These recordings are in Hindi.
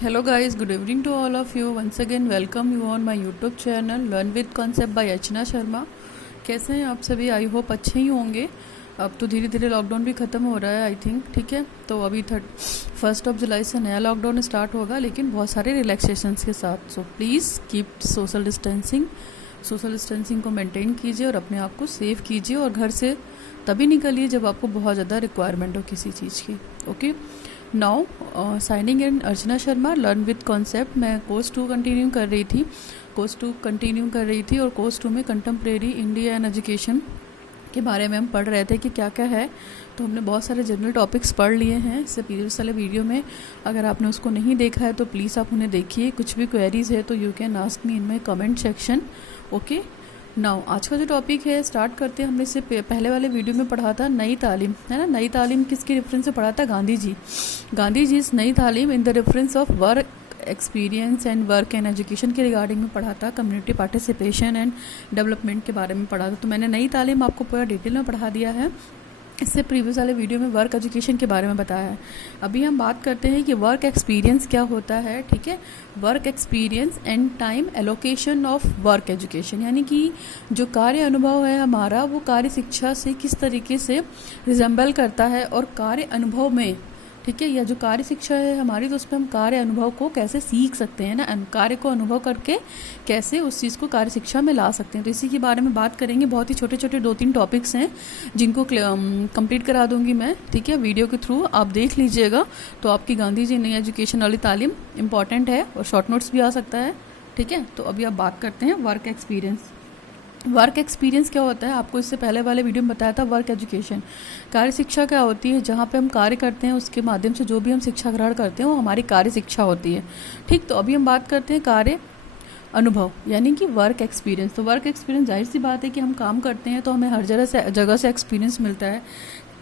Hello guys, good evening to all of you. Once again welcome you on my YouTube channel Learn with Concept by Archana Sharma. कैसे हैं आप सभी? आई होप अच्छे ही होंगे। अब तो धीरे धीरे लॉकडाउन भी ख़त्म हो रहा है आई थिंक, ठीक है। तो अभी 1 जुलाई से नया लॉकडाउन स्टार्ट होगा, लेकिन बहुत सारे रिलैक्सेशंस के साथ। So please keep social distancing को मेंटेन कीजिए और अपने आप को सेफ कीजिए, और घर से तभी निकलिए जब आपको बहुत ज़्यादा रिक्वायरमेंट हो किसी चीज़ की। Okay, now signing in Archana Sharma, learn with concept. मैं कोर्स 2 कंटिन्यू कर रही थी और कोर्स 2 में कंटेम्प्रेरी इंडिया एंड एजुकेशन के बारे में हम पढ़ रहे थे कि क्या क्या है। तो हमने बहुत सारे जनरल टॉपिक्स पढ़ लिए हैं इससे प्रीवियस वाले वीडियो में। अगर आपने उसको नहीं देखा है तो प्लीज़ आप उन्हें देखिए। कुछ भी क्वेरीज है तो you can ask me in my comment section. Okay, now आज का जो टॉपिक है स्टार्ट करते हैं। हमने इससे पहले वाले वीडियो में पढ़ा था नई तालीम, है ना। नई तालीम किसके रेफरेंस से पढ़ा था? गांधी जी इस नई तालीम in the reference of work experience and work and education के रिगार्डिंग में पढ़ा था। कम्युनिटी पार्टिसिपेशन एंड डेवलपमेंट के बारे में पढ़ा था। तो मैंने नई तालीम आपको पूरा डिटेल में पढ़ा दिया है। इससे प्रीवियस वाले वीडियो में वर्क एजुकेशन के बारे में बताया है। अभी हम बात करते हैं कि वर्क एक्सपीरियंस क्या होता है, ठीक है। Work experience and time allocation of work education, यानी कि जो कार्य अनुभव है हमारा, वो कार्य शिक्षा से किस तरीके से रिजेंबल करता है, और कार्य अनुभव में, ठीक है, या जो कार्य शिक्षा है हमारी, तो उसमें हम कार्य अनुभव को कैसे सीख सकते हैं ना, कार्य को अनुभव करके कैसे उस चीज़ को कार्य शिक्षा में ला सकते हैं। तो इसी के बारे में बात करेंगे। बहुत ही छोटे छोटे 2-3 टॉपिक्स हैं जिनको कंप्लीट करा दूंगी मैं, ठीक है, वीडियो के थ्रू। आप देख लीजिएगा तो आपकी गांधी जी नई एजुकेशन वाली तालीम इंपॉर्टेंट है, और शॉर्ट नोट्स भी आ सकता है, ठीक है। तो अभी आप बात करते हैं वर्क एक्सपीरियंस। वर्क एक्सपीरियंस क्या होता है? आपको इससे पहले वाले वीडियो में बताया था। वर्क एजुकेशन, कार्य शिक्षा क्या होती है? जहाँ पे हम कार्य करते हैं उसके माध्यम से जो भी हम शिक्षा ग्रहण करते हैं वो हमारी कार्य शिक्षा होती है, ठीक। तो अभी हम बात करते हैं कार्य अनुभव, यानी कि वर्क एक्सपीरियंस। तो वर्क एक्सपीरियंस, जाहिर सी बात है कि हम काम करते हैं तो हमें हर जगह से एक्सपीरियंस मिलता है।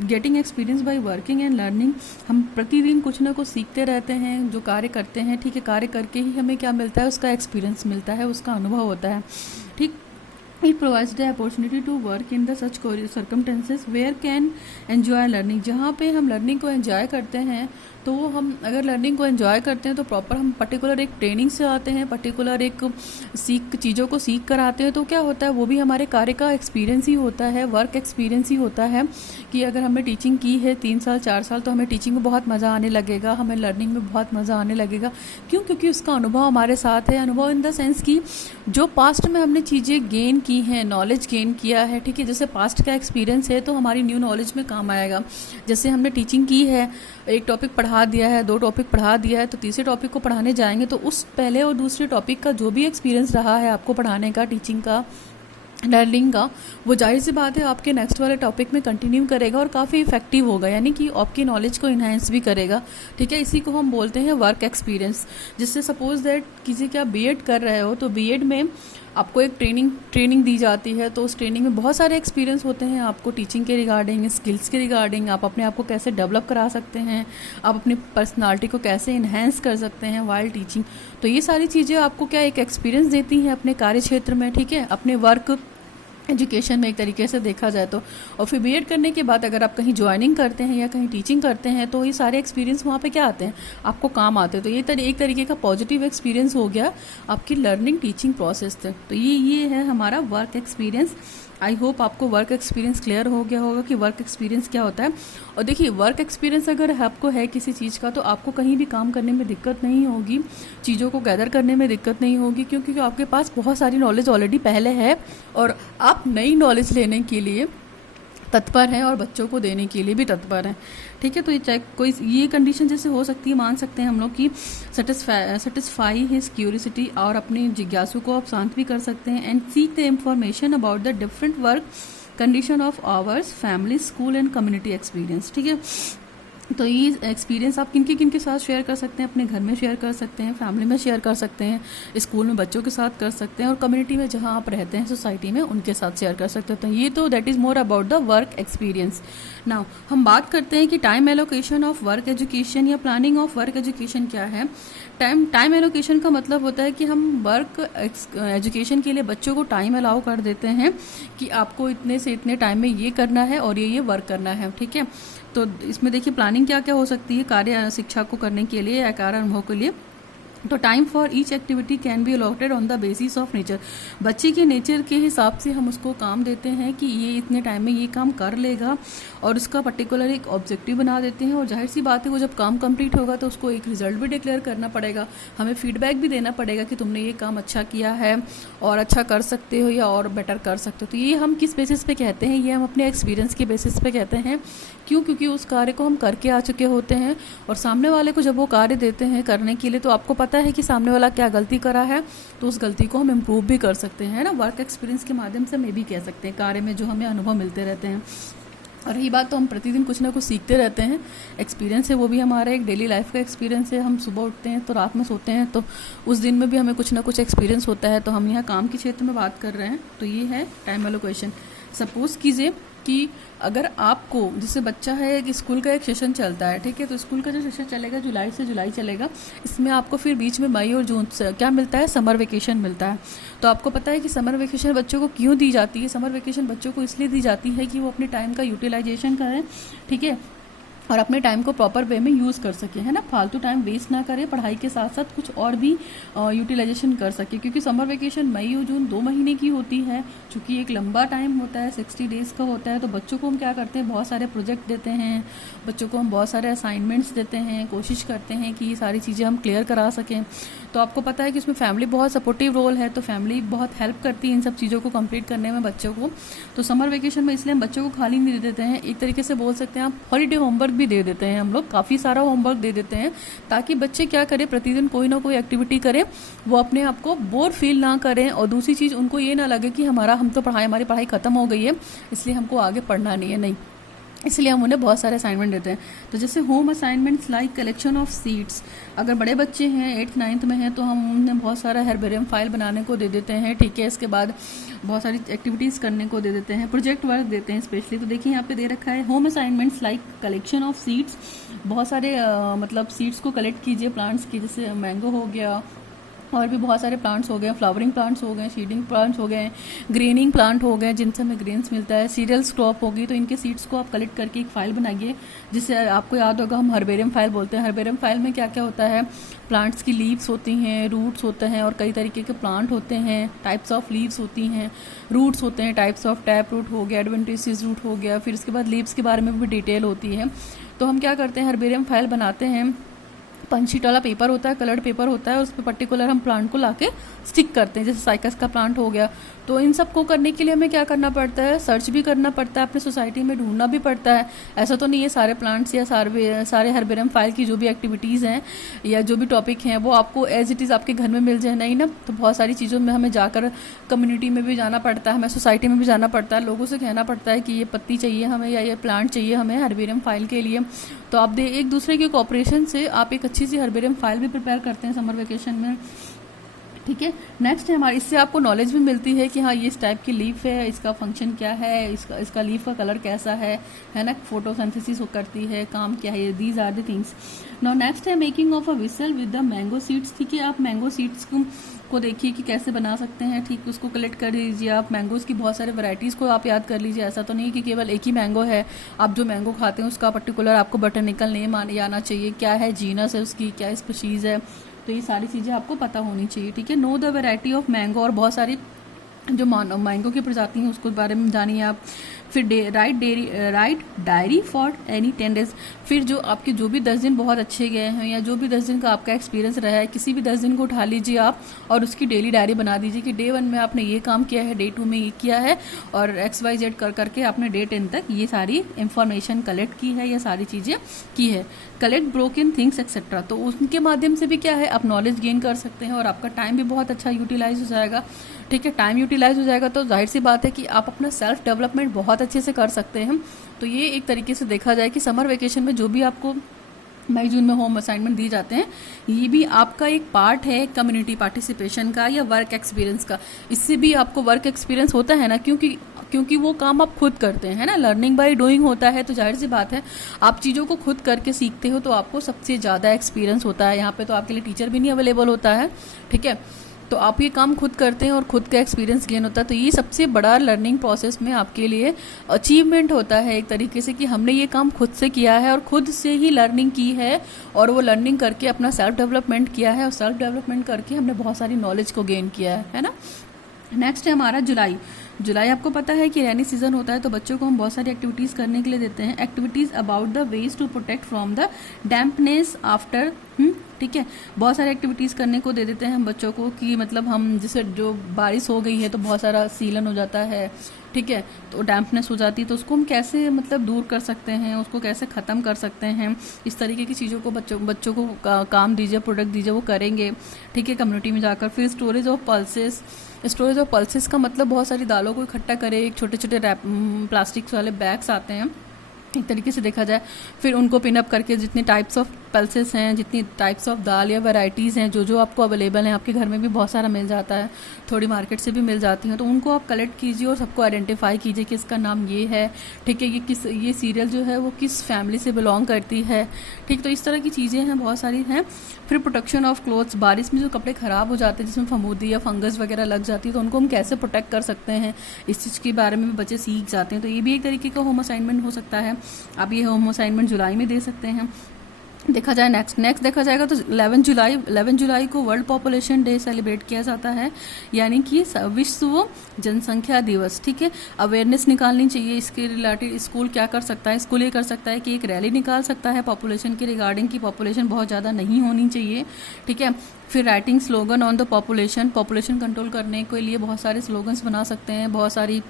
Getting experience by working and learning, हम प्रतिदिन कुछ ना कुछ सीखते रहते हैं जो कार्य करते हैं, ठीक है। कार्य करके ही हमें क्या मिलता है? उसका एक्सपीरियंस मिलता है, उसका अनुभव होता है, ठीक। It provides the opportunity to work in the such circumstances where can enjoy learning। जहाँ पे हम लर्निंग को एंजॉय करते हैं, तो वो हम अगर लर्निंग को एंजॉय करते हैं तो प्रॉपर हम पर्टिकुलर एक ट्रेनिंग से आते हैं, पर्टिकुलर एक चीज़ों को सीख कर आते हैं। तो क्या होता है? वो भी हमारे कार्य का एक्सपीरियंस ही होता है, वर्क एक्सपीरियंस ही होता है। कि अगर हमने टीचिंग की है 3 साल 4 साल, तो हमें टीचिंग में बहुत मज़ा आने लगेगा, हमें लर्निंग में बहुत मज़ा आने लगेगा। क्यों? क्योंकि उसका अनुभव हमारे साथ है। अनुभव इन द सेंस कि जो पास्ट में हमने चीज़ें गेन की हैं, नॉलेज गेन किया है, ठीक है। जैसे पास्ट का एक्सपीरियंस है तो हमारी न्यू नॉलेज में काम आएगा। जैसे हमने टीचिंग की है, एक टॉपिक पढ़ा दिया है, 2 टॉपिक पढ़ा दिया है, तो तीसरे टॉपिक को पढ़ाने जाएंगे तो उस पहले और दूसरे टॉपिक का जो भी एक्सपीरियंस रहा है आपको पढ़ाने का, टीचिंग का, लर्निंग का, वो जाहिर सी बात है आपके नेक्स्ट वाले टॉपिक में कंटिन्यू करेगा और काफ़ी इफेक्टिव होगा, यानी कि आपकी नॉलेज को इन्हांस भी करेगा, ठीक है। इसी को हम बोलते हैं वर्क एक्सपीरियंस। जिससे सपोज दैट किसी का बीएड कर रहे हो, तो बीएड में आपको एक ट्रेनिंग दी जाती है। तो उस ट्रेनिंग में बहुत सारे एक्सपीरियंस होते हैं आपको, टीचिंग के रिगार्डिंग, स्किल्स के रिगार्डिंग, आप अपने आप को कैसे डेवलप करा सकते हैं, आप अपनी पर्सनालिटी को कैसे इन्हेंस कर सकते हैं वाइल टीचिंग। तो ये सारी चीज़ें आपको क्या एक एक्सपीरियंस देती हैं अपने कार्य क्षेत्र में, ठीक है, अपने वर्क एजुकेशन में एक तरीके से देखा जाए तो। और फिर बीएड करने के बाद अगर आप कहीं ज्वाइनिंग करते हैं या कहीं टीचिंग करते हैं, तो ये सारे एक्सपीरियंस वहाँ पे क्या आते हैं? आपको काम आते हैं। तो ये एक तरीके का पॉजिटिव एक्सपीरियंस हो गया आपकी लर्निंग टीचिंग प्रोसेस से। तो ये है हमारा वर्क एक्सपीरियंस। आई होप आपको वर्क एक्सपीरियंस क्लियर हो गया होगा कि वर्क एक्सपीरियंस क्या होता है। और देखिए, वर्क एक्सपीरियंस अगर आपको है किसी चीज़ का, तो आपको कहीं भी काम करने में दिक्कत नहीं होगी, चीज़ों को गैदर करने में दिक्कत नहीं होगी, क्योंकि आपके पास बहुत सारी नॉलेज ऑलरेडी पहले है और आप नई नॉलेज लेने के लिए तत्पर हैं और बच्चों को देने के लिए भी तत्पर हैं, ठीक है। तो ये चाहे कोई ये कंडीशन जैसे हो सकती है, मान सकते हैं हम लोग कि सेटिस्फाई हिज क्यूरियोसिटी, और अपनी जिज्ञासु को आप शांत भी कर सकते हैं। And seek the information about the different work condition of hours, family, school and community experience, ठीक है। तो ये एक्सपीरियंस आप किन के साथ शेयर कर सकते हैं? अपने घर में शेयर कर सकते हैं, फैमिली में शेयर कर सकते हैं, स्कूल में बच्चों के साथ कर सकते हैं, और कम्युनिटी में जहाँ आप रहते हैं सोसाइटी में उनके साथ शेयर कर सकते हैं। तो ये तो that is more about the work experience. Now हम बात करते हैं कि time allocation of work education या प्लानिंग ऑफ वर्क एजुकेशन क्या है। टाइम एलोकेशन का मतलब होता है कि हम वर्क एजुकेशन के लिए बच्चों को टाइम अलाउ कर देते हैं कि आपको इतने से इतने टाइम में ये करना है और ये वर्क करना है, ठीक है। तो इसमें देखिए प्लानिंग क्या क्या हो सकती है कार्य शिक्षा को करने के लिए या कार्य अनुभव के लिए। तो time for each activity can be allotted on the basis of nature. बच्चे के नेचर के हिसाब से हम उसको काम देते हैं कि ये इतने टाइम में ये काम कर लेगा, और उसका पर्टिकुलर एक ऑब्जेक्टिव बना देते हैं। और जाहिर सी बात है वो जब काम कंप्लीट होगा तो उसको एक रिजल्ट भी डिक्लेयर करना पड़ेगा, हमें फीडबैक भी देना पड़ेगा कि तुमने ये काम अच्छा किया है और अच्छा कर सकते हो या और बेटर कर सकते हो। तो ये हम किस बेसिस पे कहते हैं, ये हम अपने एक्सपीरियंस के बेसिस पे कहते हैं। क्यों? क्योंकि उस कार्य को हम करके आ चुके होते हैं, और सामने वाले को जब वो कार्य देते हैं करने के लिए, तो आपको पता है कि सामने वाला क्या गलती करा है, तो उस गलती को हम इम्प्रूव भी कर सकते हैं ना। वर्क एक्सपीरियंस के माध्यम से हम ये भी कह सकते हैं, कार्य में जो हमें अनुभव मिलते रहते हैं। और रही बात, तो हम प्रतिदिन कुछ ना कुछ सीखते रहते हैं। एक्सपीरियंस है वो भी हमारा एक डेली लाइफ का एक्सपीरियंस है। हम सुबह उठते हैं तो रात में सोते हैं, तो उस दिन में भी हमें कुछ ना कुछ एक्सपीरियंस होता है। तो हम यहाँ काम के क्षेत्र में बात कर रहे हैं, तो ये है टाइम एलोकेशन। सपोज कीजिए कि अगर आपको, जैसे बच्चा है, एक स्कूल का एक सेशन चलता है, ठीक है, तो स्कूल का जो सेशन चलेगा जुलाई से जुलाई चलेगा, इसमें आपको फिर बीच में मई और जून से क्या मिलता है, समर वेकेशन मिलता है। तो आपको पता है कि समर वेकेशन बच्चों को क्यों दी जाती है? समर वेकेशन बच्चों को इसलिए दी जाती है कि वो अपने टाइम का यूटिलाइजेशन करें, ठीक है, और अपने टाइम को प्रॉपर वे में यूज़ कर सके, है ना, फालतू टाइम वेस्ट ना करें, पढ़ाई के साथ साथ कुछ और भी यूटिलाइजेशन कर सके। क्योंकि समर वेकेशन मई और जून 2 महीने की होती है, चूँकि एक लंबा टाइम होता है, 60 डेज़ का होता है। तो बच्चों को हम क्या करते हैं, बहुत सारे प्रोजेक्ट देते हैं, बच्चों को हम बहुत सारे असाइनमेंट्स देते हैं, कोशिश करते हैं कि ये सारी चीज़ें हम क्लियर करा सकें। तो आपको पता है कि इसमें फैमिली बहुत सपोर्टिव रोल है, तो फैमिली बहुत हेल्प करती है इन सब चीज़ों को कंप्लीट करने में बच्चों को। तो समर वेकेशन में इसलिए हम बच्चों को खाली नहीं दे देते हैं, एक तरीके से बोल सकते हैं आप हॉलीडे होमवर्क भी दे देते हैं। हम लोग काफ़ी सारा होमवर्क दे देते हैं ताकि बच्चे क्या करें, प्रतिदिन कोई ना कोई एक्टिविटी करें, वो अपने आप को बोर फील ना करें। और दूसरी चीज़, उनको ये ना लगे कि हमारी पढ़ाई ख़त्म हो गई है इसलिए हमको आगे पढ़ना नहीं है, नहीं, इसलिए हम उन्हें बहुत सारे असाइनमेंट देते हैं। तो जैसे home assignments like collection of seeds, अगर बड़े बच्चे हैं 8th 9th में हैं तो हम उन्हें बहुत सारा हेर्बेरियम फाइल बनाने को दे देते हैं, ठीक है। इसके बाद बहुत सारी एक्टिविटीज़ करने को दे देते हैं, प्रोजेक्ट वर्क देते हैं स्पेशली। तो देखिए यहाँ पे दे रखा है home assignments like collection of seeds, बहुत सारे मतलब सीड्स को कलेक्ट कीजिए प्लांट्स की, जैसे मैंगो हो गया, और भी बहुत सारे प्लांट्स हो गए, फ्लावरिंग प्लांट्स हो गए, सीडिंग प्लांट्स हो गए, ग्रेनिंग प्लांट हो गए जिनसे हमें ग्रेन्स मिलता है, सीरियल्स क्रॉप होगी, तो इनके सीड्स को आप कलेक्ट करके एक फाइल बनाइए, जिससे आपको याद होगा हम हर्बेरियम फाइल बोलते हैं। हर्बेरियम फाइल में क्या क्या होता है, प्लांट्स की लीव्स होती हैं, रूट्स होते हैं, और कई तरीके के प्लांट होते हैं, टाइप्स ऑफ लीव्स होती हैं, रूट्स होते हैं, टाइप्स ऑफ टैप रूट हो गया, एडवेंटिसिस रूट हो गया, फिर इसके बाद लीव्स के बारे में भी डिटेल होती है। तो हम क्या करते हैं, हर्बेरियम फाइल बनाते हैं, पंचशीट वाला पेपर होता है, कलर्ड पेपर होता है, उस पर पर्टिकुलर हम प्लांट को लाके स्टिक करते हैं, जैसे साइकस का प्लांट हो गया। तो इन सब को करने के लिए हमें क्या करना पड़ता है, सर्च भी करना पड़ता है, अपने सोसाइटी में ढूंढना भी पड़ता है। ऐसा तो नहीं है सारे प्लांट्स या सारे हर्बेरियम फाइल की जो भी एक्टिविटीज़ हैं या जो भी टॉपिक हैं वो आपको एज इट इज़ आपके घर में मिल जाए, नहीं ना। तो बहुत सारी चीज़ों में हमें जाकर कम्युनिटी में भी जाना पड़ता है, हमें सोसाइटी में भी जाना पड़ता है, लोगों से कहना पड़ता है कि ये पत्ती चाहिए हमें या ये प्लांट चाहिए हमें हर्बेरियम फाइल के लिए। तो आप एक दूसरे के कोऑपरेशन से आप एक अच्छी सी हर्बेरियम फाइल भी प्रिपेयर करते हैं समर वेकेशन में, ठीक है। नेक्स्ट है हमारी, इससे आपको नॉलेज भी मिलती है कि हाँ ये इस टाइप की लीफ है, इसका फंक्शन क्या है, इसका लीफ का कलर कैसा है ना, फोटोसिंथेसिस करती है, काम क्या है, these are the things. Now next है making of a whistle with the mango seeds, ठीक है। आप मैंगो सीड्स को देखिए कि कैसे बना सकते हैं, ठीक, उसको कलेक्ट कर लीजिए आप। मैंगोज़ की बहुत सारे वैरायटीज़ को आप याद कर लीजिए, ऐसा तो नहीं कि केवल एक ही मैंगो है। आप जो मैंगो खाते हैं उसका पर्टिकुलर आपको बॉटनिकल नेम आना चाहिए, क्या है जीनस है उसकी, क्या स्पीशीज़ है, तो ये सारी चीज़ें आपको पता होनी चाहिए, ठीक है। Know the variety of mango, और बहुत सारी जो मैंगो की प्रजाति हैं उसके बारे में जानिए आप। फिर right diary for any 10 days, फिर जो आपके जो भी 10 दिन बहुत अच्छे गए हैं या जो भी 10 दिन का आपका एक्सपीरियंस रहा है, किसी भी 10 दिन को उठा लीजिए आप और उसकी डेली डायरी बना दीजिए कि डे 1 में आपने ये काम किया है, डे 2 में ये किया है, और XYZ कर करके आपने डे 10 तक ये सारी इंफॉर्मेशन कलेक्ट की है या सारी चीज़ें की है। कलेक्ट ब्रोकन थिंग्स एक्सेट्रा, तो उनके माध्यम से भी क्या है आप नॉलेज गेन कर सकते हैं और आपका टाइम भी बहुत अच्छा यूटिलाइज हो जाएगा, ठीक है। टाइम यूटिलाइज हो जाएगा तो जाहिर सी बात है कि आप अपना सेल्फ डेवलपमेंट बहुत अच्छे से कर सकते हैं। तो ये एक तरीके से देखा जाए कि समर वेकेशन में जो भी आपको मई जून में होम असाइनमेंट दिए जाते हैं, ये भी आपका एक पार्ट है कम्युनिटी पार्टिसिपेशन का या वर्क एक्सपीरियंस का। इससे भी आपको वर्क एक्सपीरियंस होता है ना, क्योंकि वो काम आप खुद करते हैं ना, लर्निंग बाय डूइंग होता है। तो जाहिर सी बात है आप चीज़ों को खुद करके सीखते हो तो आपको सबसे ज़्यादा एक्सपीरियंस होता है। यहाँ पे तो आपके लिए टीचर भी नहीं अवेलेबल होता है, ठीक है। तो आप ये काम खुद करते हैं और खुद का एक्सपीरियंस गेन होता है। तो ये सबसे बड़ा लर्निंग प्रोसेस में आपके लिए अचीवमेंट होता है एक तरीके से, कि हमने ये काम खुद से किया है और खुद से ही लर्निंग की है, और वो लर्निंग करके अपना सेल्फ डेवलपमेंट किया है, और सेल्फ डेवलपमेंट करके हमने बहुत सारी नॉलेज को गेन किया है ना। नेक्स्ट है हमारा जुलाई। जुलाई आपको पता है कि रेनी सीजन होता है, तो बच्चों को हम बहुत सारी एक्टिविटीज़ करने के लिए देते हैं। Activities about the ways to protect from the dampness after, ठीक है, बहुत सारी एक्टिविटीज़ करने को दे देते हैं हम बच्चों को, कि मतलब हम जैसे जो बारिश हो गई है तो बहुत सारा सीलन हो जाता है, ठीक है, तो डैम्पनेस हो जाती है, तो उसको हम कैसे मतलब दूर कर सकते हैं, उसको कैसे ख़त्म कर सकते हैं, इस तरीके की चीज़ों को बच्चों को काम दीजिए, प्रोडक्ट दीजिए, वो करेंगे, ठीक है, कम्युनिटी में जाकर। फिर storage of pulses. Storage of pulses का मतलब बहुत सारी दालों को इकट्ठा करें, एक छोटे छोटे प्लास्टिक वाले बैग्स आते हैं एक तरीके से देखा जाए, फिर उनको पिनअप करके जितने टाइप्स ऑफ पल्सेस हैं, जितनी टाइप्स ऑफ दाल या वैरायटीज़ हैं जो आपको अवेलेबल हैं, आपके घर में भी बहुत सारा मिल जाता है, थोड़ी मार्केट से भी मिल जाती हैं, तो उनको आप कलेक्ट कीजिए और सबको आइडेंटिफाई कीजिए कि इसका नाम ये है, ठीक है, ये सीरियल जो है वो किस फैमिली से बिलोंग करती है, ठीक। तो इस तरह की चीज़ें हैं, बहुत सारी हैं। फिर प्रोटेक्शन ऑफ क्लोथ्स। बारिश में जो कपड़े ख़राब हो जाते हैं, जिसमें फमूदी या फंगस वगैरह लग जाती है, तो उनको हम कैसे प्रोटेक्ट कर सकते हैं, इस चीज़ के बारे में भी बच्चे सीख जाते हैं। तो ये भी एक तरीके का होम असाइनमेंट हो सकता है। आप ये होम असाइनमेंट जुलाई में दे सकते हैं। देखा जाए नेक्स्ट देखा जाएगा तो 11 जुलाई को वर्ल्ड पॉपुलेशन डे सेलिब्रेट किया जाता है, यानी कि विश्व जनसंख्या दिवस, ठीक है। अवेयरनेस निकालनी चाहिए इसके रिलेटेड। स्कूल क्या कर सकता है, स्कूल ये कर सकता है कि एक रैली निकाल सकता है पॉपुलेशन के रिगार्डिंग, की पॉपुलेशन बहुत ज़्यादा नहीं होनी चाहिए, ठीक है। फिर writing slogan on the population control करने के लिए बहुत सारे स्लोगन्स बना सकते हैं, बहुत सारी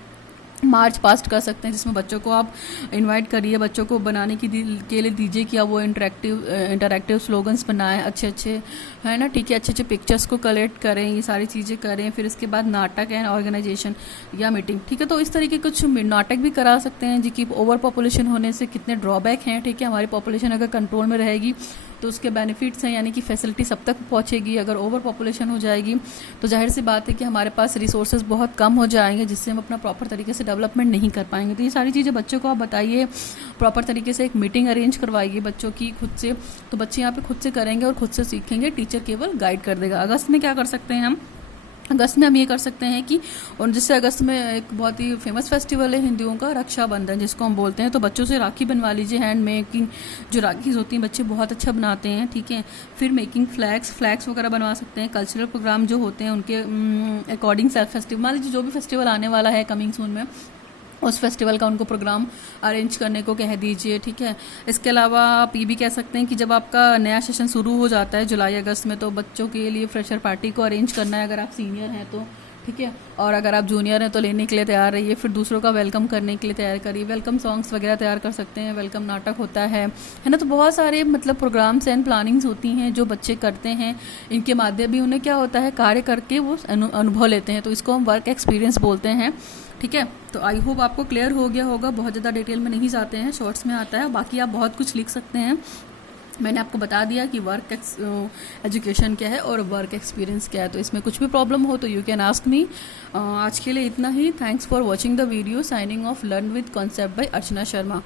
मार्च पास्ट कर सकते हैं, जिसमें बच्चों को आप इनवाइट करिए, बच्चों को बनाने के लिए दीजिए कि आप वो इंटरैक्टिव स्लोगन्स बनाएं अच्छे है ना, ठीक है, अच्छे पिक्चर्स को कलेक्ट करें, ये सारी चीज़ें करें। फिर इसके बाद नाटक एंड ऑर्गेनाइजेशन या मीटिंग, ठीक है। तो इस तरीके कुछ नाटक भी करा सकते हैं, जी कि ओवर पॉपुलेशन होने से कितने ड्रॉबैक हैं, ठीक है। हमारी पॉपुलेशन अगर कंट्रोल में रहेगी तो उसके बेनिफिट्स हैं, यानी कि फैसिलिटी सब तक पहुंचेगी। अगर ओवर पॉपुलेशन हो जाएगी तो जाहिर सी बात है कि हमारे पास रिसोर्सेज बहुत कम हो जाएंगे, जिससे हम अपना प्रॉपर तरीके से डेवलपमेंट नहीं कर पाएंगे। तो ये सारी चीज़ें बच्चों को आप बताइए, प्रॉपर तरीके से एक मीटिंग अरेंज करवाइए बच्चों की खुद से, तो बच्चे यहाँ पे खुद से करेंगे और खुद से सीखेंगे, टीचर केवल गाइड कर देगा। अगस्त में क्या कर सकते हैं हम, अगस्त में हम ये कर सकते हैं कि, और जिससे अगस्त में एक बहुत ही फेमस फेस्टिवल है हिंदुओं का, रक्षाबंधन जिसको हम बोलते हैं, तो बच्चों से राखी बनवा लीजिए। हैंड मेकिंग जो राखीज़ होती हैं बच्चे बहुत अच्छा बनाते हैं, ठीक है। फिर मेकिंग फ्लैग्स वगैरह बनवा सकते हैं। कल्चरल प्रोग्राम जो होते हैं उनके अकॉर्डिंग सेल्फ फेस्टिवल, मान लीजिए जो भी फेस्टिवल आने वाला है कमिंग सून में, उस फेस्टिवल का उनको प्रोग्राम अरेंज करने को कह दीजिए, ठीक है। इसके अलावा आप ये भी कह सकते हैं कि जब आपका नया सेशन शुरू हो जाता है जुलाई अगस्त में, तो बच्चों के लिए फ्रेशर पार्टी को अरेंज करना है, अगर आप सीनियर हैं तो, ठीक है, और अगर आप जूनियर हैं तो लेने के लिए तैयार रहिए। फिर दूसरों का वेलकम करने के लिए तैयार करिए, वेलकम सॉन्ग्स वगैरह तैयार कर सकते हैं, वेलकम नाटक होता है ना। तो बहुत सारे मतलब प्रोग्राम्स एंड प्लानिंग्स होती हैं जो बच्चे करते हैं, इनके माध्यम भी उन्हें क्या होता है, कार्य करके वो अनुभव लेते हैं, तो इसको हम वर्क एक्सपीरियंस बोलते हैं, ठीक है। तो आई होप आपको क्लियर हो गया होगा, बहुत ज़्यादा डिटेल में नहीं जाते हैं, शॉर्ट्स में आता है, बाकी आप बहुत कुछ लिख सकते हैं। मैंने आपको बता दिया कि वर्क एजुकेशन क्या है और वर्क एक्सपीरियंस क्या है, तो इसमें कुछ भी प्रॉब्लम हो तो यू कैन आस्क मी। आज के लिए इतना ही। Thanks for watching the video. Signing off learn with concept by Archana Sharma.